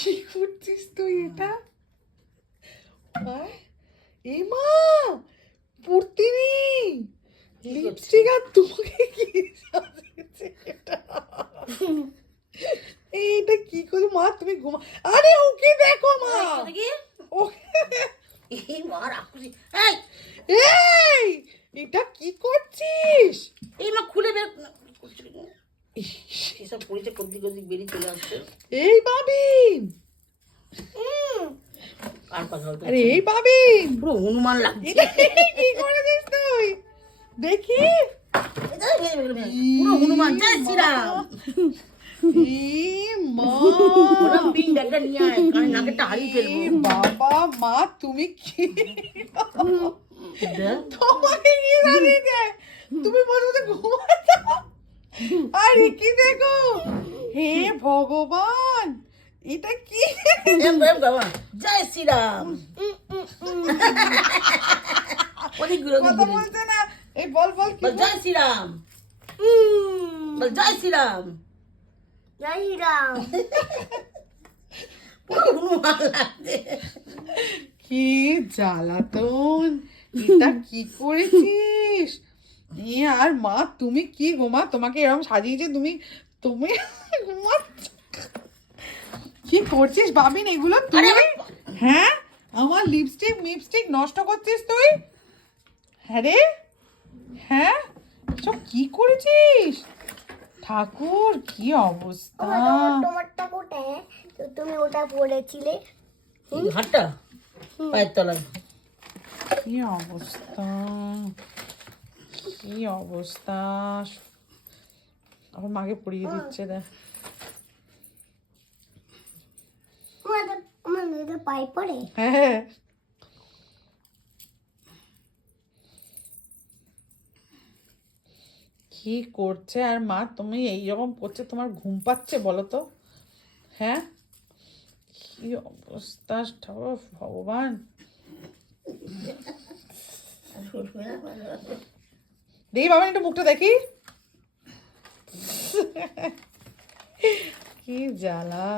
কি করছিস তুই এটা? এ মা, পড়তি নেই লিপস্টিক, আর তোমাকে কি সাজিয়েছে এটা? এইটা কি করে মা, তুমি ঘুমা? আরে ওকে দেখো মা, এই মা রাখছি। এই এটা কি করছিস? এই মা খুলে বের এসব পরিচয় কদিক কদিক বেরিয়ে চলে আসছে। এই বাবিন, আর কথা বলতে আরে এই বাবিন, পুরো হনুমান লাগছে। কি করেছিস তুই? দেখি পুরো হনুমান। জয় শ্রীরাম। বললাম পিঙ্ক ব্যাগটা নিয়ে আয়, কারণ নাকেরটা হারিয়ে ফেলবো। বাবা মা তুমি কি, তোমাকে কি জানিয়েছে? তুমি বলছো ঘুমাচ্ছ, আরে কি দেখো, হে ভগবান এটা কি? জয় শ্রীরাম। কথা বলছে না, এই বল বল কি? জয় শ্রীরাম, জয় শ্রীরাম, জয় শ্রীরাম। পুরো হনুমান লাগছে। কি জ্বালাতন, এটা কি করেছিস? এ আর মা তুমি কি গো মা, তোমাকে এরকম সাজিয়েছে, তুমি তুমি ঘুমাচ্ছ? কি করছিস বাবিন এগুলো তুই? হ্যাঁ আমার লিপস্টিক মিপস্টিক নষ্ট করছিস তুই? হ্যাঁ রে, হ্যাঁ সব কি করেছিস? ঠাকুর কি অবস্থা! তোমারটা কোথায়? তো তুমি ওটা পড়েছিলে। হাতটা পায়ের তলায়। কি অবস্থা, কি অবস্থা! আমার মাকে পড়িয়ে দিচ্ছে দেখ। আমার মেয়েদের পায়ে পড়ে। হ্যাঁ কি করছে? আর মা তুমি এইরকম করছে, তোমার ঘুম পাচ্ছে বলো তো? হ্যাঁ কি অবস্থা, ভগবান। দেখি বাবা একটু মুখটা দেখি, কি জ্বালা।